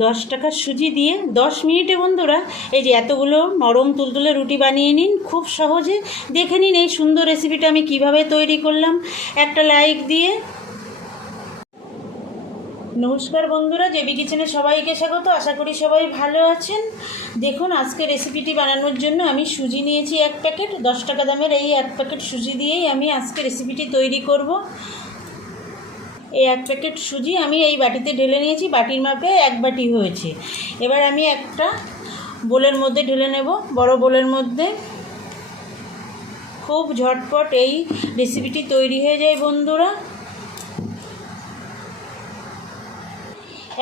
10 টাকার সুজি দিয়ে 10 মিনিটে বন্ধুরা এই যে এতগুলো নরম তুলতুলে রুটি বানিয়ে নিন খুব সহজে। দেখে নিন এই সুন্দর রেসিপিটা আমি কিভাবে তৈরি করলাম। একটা লাইক দিয়ে। নমস্কার বন্ধুরা, জেবি কিচেনে সবাইকে স্বাগত। আশা করি সবাই ভালো আছেন। দেখুন আজকে রেসিপিটি বানানোর জন্য আমি সুজি নিয়েছি 1 প্যাকেট। 10 টাকা দামের এই 1 প্যাকেট সুজি দিয়েই আমি আজকে রেসিপিটি তৈরি করব। এই 1 প্যাকেট সুজি আমি এই বাটিতে ঢেলে নিয়েছি, বাটির মাপে 1 বাটি হয়েছে। এবার আমি একটা বোলের মধ্যে ঢেলে নেব, বড় বোলের মধ্যে। খুব ঝটপট এই রেসিপিটি তৈরি হয়ে যায় বন্ধুরা।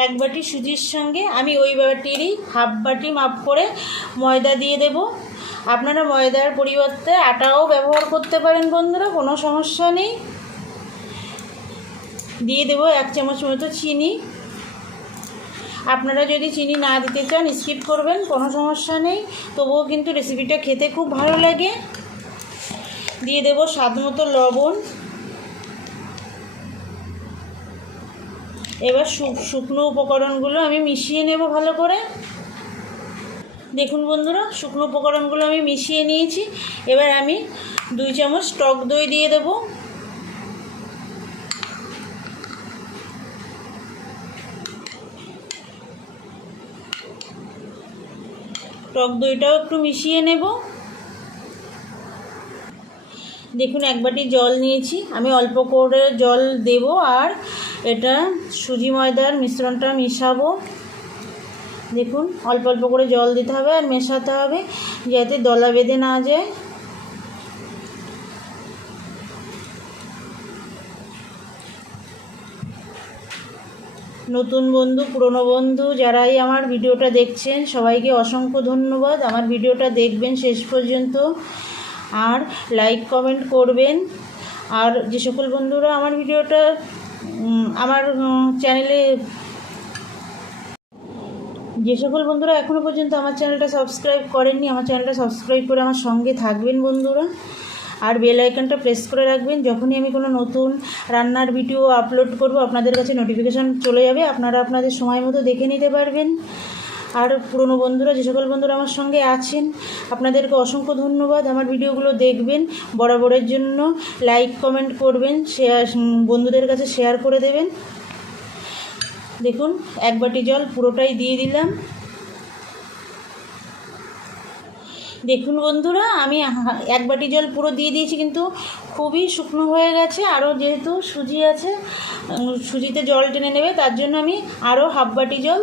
1 বাটি সুজির সঙ্গে আমি ওই বাটিরই হাফ বাটি মাপ করে ময়দা দিয়ে দেব। আপনারা ময়দার পরিবর্তে আটাও ব্যবহার করতে পারেন বন্ধুরা, কোনো সমস্যা নেই। দিয়ে দেব 1 চামচ মতো চিনি। আপনারা যদি চিনি না দিতে চান স্কিপ করবেন, কোনো সমস্যা নেই, তবুও কিন্তু রেসিপিটা খেতে খুব ভালো লাগে। দিয়ে দেব স্বাদ মতো লবণ। এবার শুকনো উপকরণগুলো আমি মিশিয়ে নেব ভালো করে। দেখুন বন্ধুরা, শুকনো উপকরণগুলো আমি মিশিয়ে নিয়েছি। এবার আমি 2 চামচ টক দই দিয়ে দেব। টক দইটাও একটু মিশিয়ে নেব। দেখুন 1 বাটি জল নিয়েছি, আমি অল্প করে জল দেব আর এটা সুজি ময়দার মিশ্রণটা মিশাবো। দেখুন অল্প অল্প করে জল দিতে হবে আর মেশাতে হবে যাতে দলা বেঁধে না যায়। নতুন বন্ধু পুরনো বন্ধু যারাই আমার ভিডিওটা দেখছেন সবাইকে অসংখ্য ধন্যবাদ। আমার ভিডিওটা দেখবেন শেষ পর্যন্ত আর লাইক কমেন্ট করবেন। আর যে সকল বন্ধুরা আমার ভিডিওটা আমার চ্যানেলে যে সকল বন্ধুরা এখনও পর্যন্ত আমার চ্যানেলটা সাবস্ক্রাইব করেননি, আমার চ্যানেলটা সাবস্ক্রাইব করে আমার সঙ্গে থাকবেন বন্ধুরা। আর বেল আইকনটা প্রেস করে রাখবেন, যখনই আমি কোনো নতুন রান্নার ভিডিও আপলোড করব আপনাদের কাছে নোটিফিকেশান চলে যাবে, আপনারা আপনাদের সময় মতো দেখে নিতে পারবেন। আর পুরনো বন্ধুরা যে সকল বন্ধুরা আমার সঙ্গে আছেন আপনাদেরকে অসংখ্য ধন্যবাদ। আমার ভিডিওগুলো দেখবেন, বরাবরের জন্য লাইক কমেন্ট করবেন, শেয়ার বন্ধুদের কাছে শেয়ার করে দেবেন। দেখুন 1 বাটি জল পুরোটাই দিয়ে দিলাম। দেখুন বন্ধুরা আমি 1 বাটি জল পুরো দিয়ে দিয়েছি, কিন্তু খুবই শুকনো হয়ে গেছে। আরও যেহেতু সুজি আছে, সুজিতে জল টেনে নেবে, তার জন্য আমি আরও হাফ বাটি জল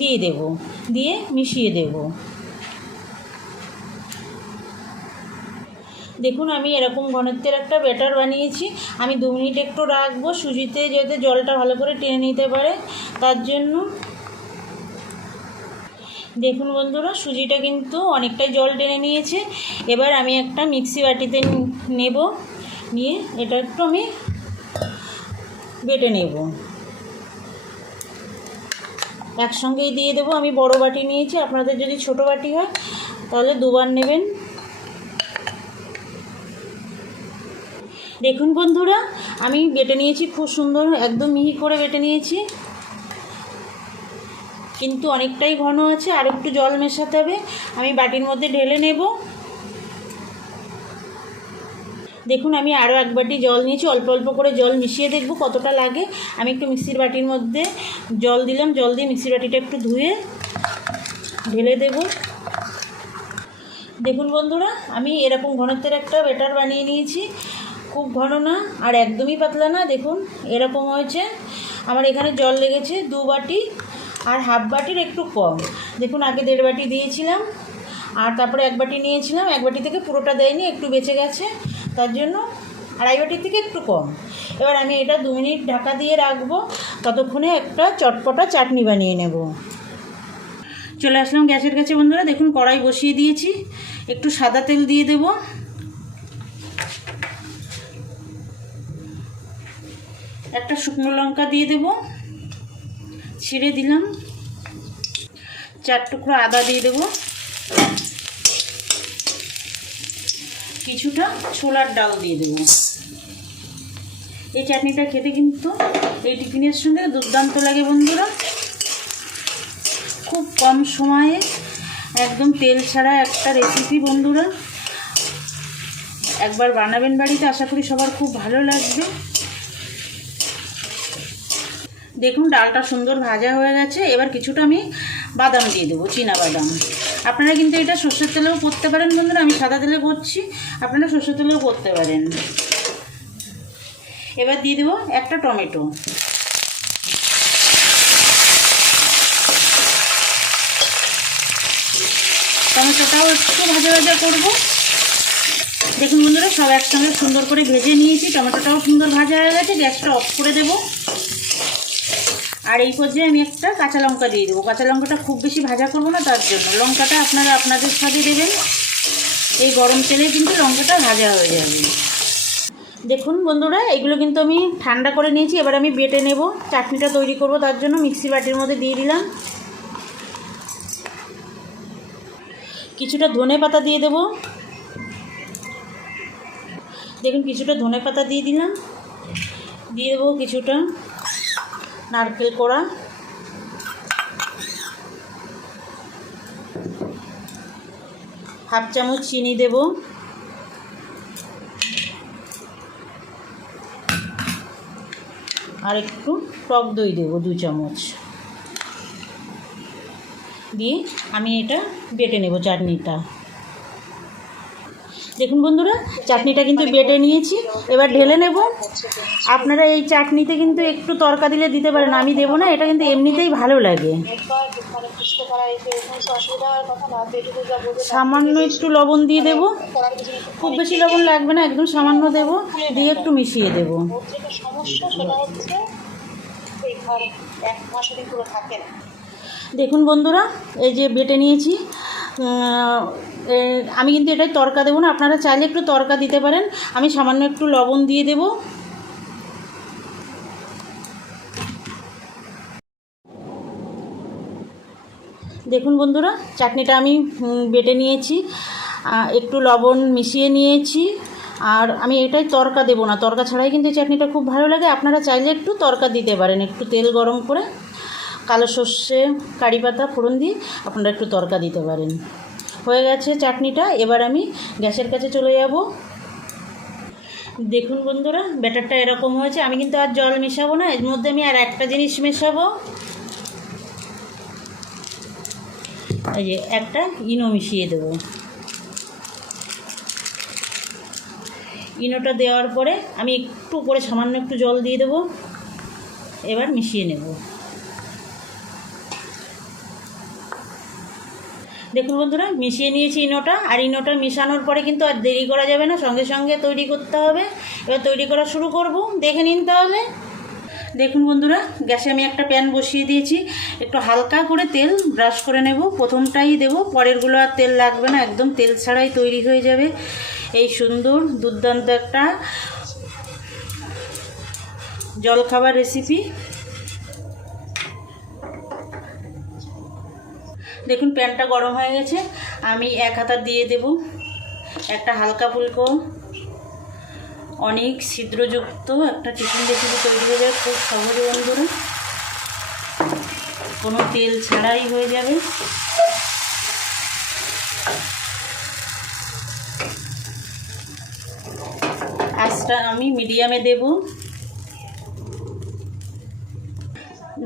দিয়ে দেব, দিয়ে মিশিয়ে দেব। দেখুন আমি এরকম ঘনত্বের একটা ব্যাটার বানিয়েছি। আমি 2 মিনিট একটু রাখবো সুজিতে যাতে জলটা ভালো করে টেনে নিতে পারে, তার জন্য। দেখুন বন্ধুরা সুজিটা কিন্তু অনেকটাই জল টেনে নিয়েছে। এবার আমি একটা মিক্সি বাটিতে নেব, নিয়ে এটা একটু আমি বেটে নেব। একসঙ্গেই দিয়ে দেব। আমি বড় বাটি নিয়েছি, আপনাদের যদি ছোট বাটি হয় তাহলে 2 বার নেবেন। দেখুন বন্ধুরা আমি বেটে নিয়েছি, খুব সুন্দর একদম মিহি করে বেটে নিয়েছি, কিন্তু অনেকটাই ঘন আছে, আর একটু জল মেশাতে হবে। আমি বাটির মধ্যে ঢেলে নেব। দেখুন আমি আরও 1 বাটি জল নিয়েছি, অল্প অল্প করে জল মিশিয়ে দেখব কতটা লাগে। আমি একটু মিক্সির বাটির মধ্যে জল দিলাম, জল দিয়ে মিক্সির বাটিটা একটু ধুয়ে ঢেলে দেব। দেখুন বন্ধুরা আমি এরকম ঘনত্বের একটা ব্যাটার বানিয়ে নিয়েছি, খুব ঘন না আর একদমই পাতলা না। দেখুন এরকম হয়েছে। আমার এখানে জল লেগেছে 2 বাটি আর হাফ বাটির একটু কম। দেখুন আগে 1.5 বাটি দিয়েছিলাম আর তারপরে 1 বাটি নিয়েছিলাম। 1 বাটি থেকে পুরোটা দেয়নি, একটু বেঁচে গেছে, তার জন্য 2.5 বাটির থেকে একটু কম। এবার আমি এটা 2 মিনিট ঢাকা দিয়ে রাখবো, ততক্ষণে একটা চটপটা চাটনি বানিয়ে নেব। চলে আসলাম গ্যাসের কাছে বন্ধুরা। দেখুন কড়াই বসিয়ে দিয়েছি, একটু সাদা তেল দিয়ে দেব। একটা শুকনো লঙ্কা দিয়ে দেব, ছিঁড়ে দিলাম। 4 টুকরো আদা দিয়ে দেব, কিছুটা ছোলার ডাল দিয়ে দেব। এই চাটনিটা খেতে কিন্তু এই টিফিনের সঙ্গে দুর্দান্ত লাগে বন্ধুরা। খুব কম সময়ে একদম তেল ছাড়া একটা রেসিপি বন্ধুরা, একবার বানাবেন বাড়িতে, আশা করি সবার খুব ভালো লাগবে। দেখুন ডালটা সুন্দর ভাজা হয়ে গেছে। এবার কিছুটা আমি বাদাম দিয়ে দেবো, চীনা বাদাম। আপনারা কিন্তু এটা সর্ষের তেলেও করতে পারেন বন্ধুরা, আমি সাদা তেলে করছি, আপনারা সর্ষের তেলেও করতে পারেন। এবার দিয়ে দেবো একটা টমেটো। টমেটোটাও একটু ভাজা ভাজা করবো। দেখুন বন্ধুরা সব একসঙ্গে সুন্দর করে ভেজে নিয়েছি, টমেটোটাও সুন্দর ভাজা হয়ে গেছে। গ্যাসটা অফ করে দেব। আর এই পর্যায়ে আমি একটা কাঁচা লঙ্কা দিয়ে দেবো। কাঁচা লঙ্কাটা খুব বেশি ভাজা করবো না, তার জন্য লঙ্কাটা আপনারা আপনাদের স্বাদে দেবেন। এই গরম তেলে কিন্তু লঙ্কাটা ভাজা হয়ে যাবে। দেখুন বন্ধুরা এগুলো কিন্তু আমি ঠান্ডা করে নিয়েছি। এবার আমি বেটে নেব, চাটনিটা তৈরি করব, তার জন্য মিক্সি বাটির মধ্যে দিয়ে দিলাম। কিছুটা ধনে পাতা দিয়ে দেব। দেখুন কিছুটা ধনে পাতা দিয়ে দিলাম। দিয়ে দেবো কিছুটা নারকেল কোড়া, হাফ চামচ চিনি দেব, আর একটু টক দই দেবো 2 চামচ। দিয়ে আমি এটা বেটে নেব চাটনিটা। দেখুন বন্ধুরা চাটনিটা কিন্তু বেটে নিয়েছি, এবার ঢেলে নেব। আপনারা এই চাটনিতে কিন্তু একটু তরকা দিলে দিতে পারেন, আমি দেবো না, এটা কিন্তু এমনিতেই ভালো লাগে। সামান্য একটু লবণ দিয়ে দেব, খুব বেশি লবণ লাগবে না, একদম সামান্য দেব, দিয়ে একটু মিশিয়ে দেব। দেখুন বন্ধুরা এই যে বেটে নিয়েছি, আমি কিন্তু এটাই তরকা দেবো না, আপনারা চাইলে একটু তরকা দিতে পারেন। আমি সামান্য একটু লবণ দিয়ে দেব। দেখুন বন্ধুরা চাটনিটা আমি বেটে নিয়েছি, একটু লবণ মিশিয়ে নিয়েছি। আর আমি এটাই তরকা দেবো না, তরকা ছাড়াই কিন্তু এই চাটনিটা খুব ভালো লাগে। আপনারা চাইলে একটু তরকা দিতে পারেন, একটু তেল গরম করে কালো সর্ষে কারি পাতা ফোড়ন দিয়ে আপনারা একটু তরকা দিতে পারেন। হয়ে গেছে চাটনিটা, এবার আমি গ্যাসের কাছে চলে যাব। দেখুন বন্ধুরা ব্যাটারটা এরকম হয়েছে। আমি কিন্তু আর জল মেশাবো না, এর মধ্যে আমি আর একটা জিনিস মেশাবো, এই যে একটা ইনো মিশিয়ে দেবো। ইনোটা দেওয়ার পরে আমি একটু উপরে সামান্য একটু জল দিয়ে দেবো, এবার মিশিয়ে নেব। দেখুন বন্ধুরা মিশিয়ে নিয়েছি ইনোটা, আর ইনোটা মিশানোর পরে কিন্তু আর দেরি করা যাবে না, সঙ্গে সঙ্গে তৈরি করতে হবে। এবার তৈরি করা শুরু করব, দেখে নিন তাহলে। দেখুন বন্ধুরা গ্যাসে আমি একটা প্যান বসিয়ে দিয়েছি, একটু হালকা করে তেল ব্রাশ করে নেব। প্রথমটাই দেব, পরেরগুলো আর তেল লাগবে না, একদম তেল ছাড়াই তৈরি হয়ে যাবে এই সুন্দর দুর্দান্ত একটা জলখাবার রেসিপি। দেখুন প্যানটা গরম হয়ে গেছে, আমি এক হাতা দিয়ে দেব। একটা হালকা ফুলকো অনেক ছিদ্রযুক্ত একটা টিফিন রেসিপি তৈরি হয়ে যাবে খুব সহজে বন্ধুরা, কোনো তেল ছাড়াই হয়ে যাবে। আঁচটা আমি মিডিয়ামে দেব।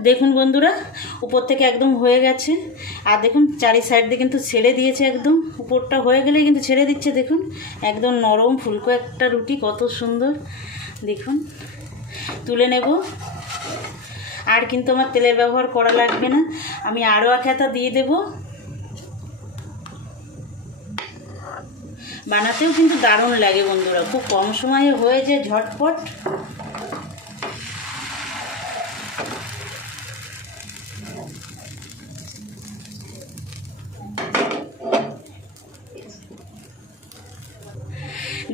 দেখুন বন্ধুরা উপর থেকে একদম হয়ে গেছে, আর দেখুন চারি সাইড দিয়ে কিন্তু ছেড়ে দিয়েছে, একদম উপরটা হয়ে গেলে কিন্তু ছেড়ে দিচ্ছে। দেখুন একদম নরম ফুলকো একটা রুটি, কত সুন্দর। দেখুন তুলে নেব, আর কিন্তু আমার তেলের ব্যবহার করা লাগবে না। আমি আরও এক হাতা দিয়ে দেব। বানাতেও কিন্তু দারুণ লাগে বন্ধুরা, খুব কম সময়ে হয়ে যায় ঝটপট।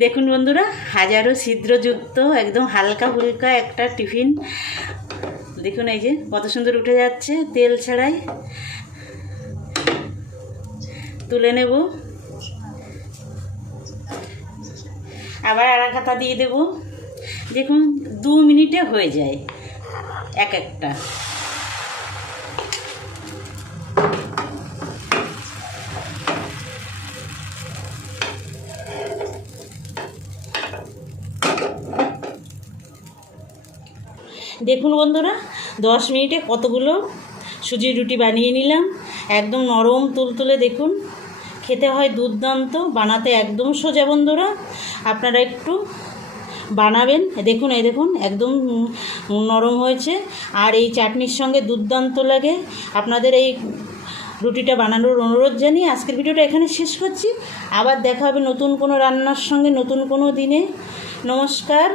দেখুন বন্ধুরা হাজারো ছিদ্রযুক্ত একদম হালকা ফুলকা একটা টিফিন। দেখুন এই যে কত সুন্দর উঠে যাচ্ছে তেল ছাড়াই। তুলে নেব, আবার আর এক হাতা দিয়ে দেব। দেখুন 2 মিনিটে হয়ে যায় এক একটা। দেখুন বন্ধুরা, 10 মিনিটে কতগুলো সুজির রুটি বানিয়ে নিলাম। একদম নরম তুলতুলে, দেখুন খেতে হয় দুর্দান্ত, বানাতে একদম সোজা বন্ধুরা, আপনারা একটু বানাবেন। দেখুন, এই দেখুন একদম নরম হয়েছে, আর এই চাটনির সঙ্গে দুর্দান্ত লাগে। আপনাদের এই রুটিটা বানানোর অনুরোধ জানিয়ে আজকের ভিডিওটা এখানে শেষ করছি। আবার দেখা হবে নতুন কোনো রান্নার সঙ্গে নতুন কোনো দিনে। নমস্কার।